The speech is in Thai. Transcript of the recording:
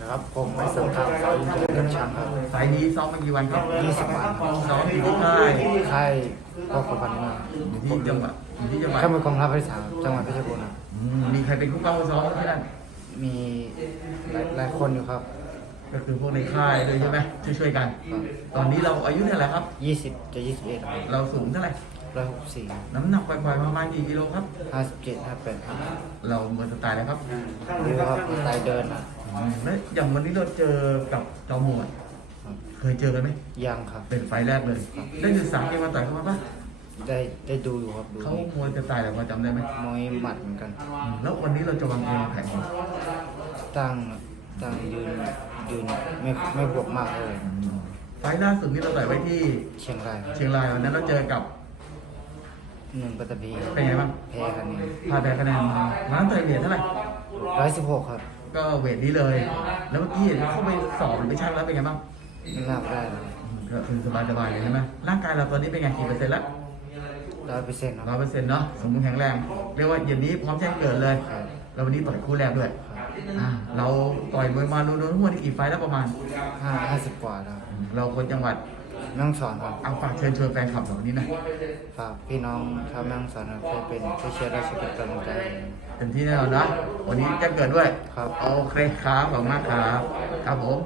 นะครับผมไม่สงครามสาวยินดีกับช่างครับสายนี้ซ้อมมากี่วันครับยี่สิบวันซ้อมอยู่ที่ค่ายค่ายพ่อขุนพันธ์มาอยู่ที่จังหวัดอยู่ที่จังหวัดข้ามไปกองทัพภาษาจังหวัดเพชรบูรณ์ครับอืมมีใครเป็นผู้กล้าซ้อมที่นั่นมีหลายหลายคนอยู่ครับ ก็คือพวกในค่ายเลยใช่ไหมช่วยๆกัน ตอนนี้เราอายุเท่าไหร่ครับ ยี่สิบจะยี่สิบเอ็ดเราสูงเท่าไหร่ร้อยหกสี่น้ำหนักปล่อยๆประมาณกี่กิโลครับ ห้าสิบเจ็ดห้าแปดครับเราเมื่อสไตล์อะไรครับดูครับสไตล์เดินอะอืม แล้วอย่างวันนี้เราเจอกับจอมหมวดครับ เคยเจอกันไหมยังครับ เป็นไฟล์แรกเลย ได้ศึกษาเกมมาต่อยเขามาปะได้ได้ดูอยู่ครับดูเขามวยจะตายแต่พอจำได้ไหมมวยหมัดเหมือนกัน อืมแล้ววันนี้เราจะวางเกมวางแผนยังไงตั้งตั้งยืนยืนไม่ไม่บวกมากเลยอืมไฟล์ล่าสุดนี้เราต่อยไว้ที่เชียงรายครับเชียงรายวันนั้นเราเจอกับหนึ่งปัตตภีเป็นไงบ้างแพ้คะแนนพาแพ้คะแนนมาวันนั้นต่อยเวทเท่าไหร่ร้อยสิบหกครับ ก็เวทนี้เลย แล้วเมื่อกี้เห็นเข้าไปสอบหรือไปชั่งแล้วเป็นไงบ้างไม่น่าได้เลยอืมก็คือสบายๆเลยใช่ไหมร่างกายเราตอนนี้เป็นไงกี่เปอร์เซ็นต์แล้วร้อยเปอร์เซ็นต์คร้อรัยบเปอร์เซ็นต์เนาะสมบูรณ์แข็งแรง เรียกว่าเย็นนี้พร้อมแจ้งเกิดเลยครับแล้ววันนี้ต่อยคู่แรกด้วย อ่าเราต่อยมวยมาโดนๆทั้งหมดนี่กี่ไฟล์แล้วประมาณ ห้าห้าสิบกว่าแล้วอืมเราคนจังหวัดแม่ฮ่องสอนครับเอาฝากเชิญชวนแฟนคลับเหล่านี้หนะฝากพี่น้องชาวแม่ฮ่องสอนครับช่วยเป็นช่วยเชียร์และช่วยเป็นกำลังใจ เต็มที่แน่นอนนะวันนี้แจ้งเกิดด้วยครับ โอเคครับขอบคุณมากครับ ครับผม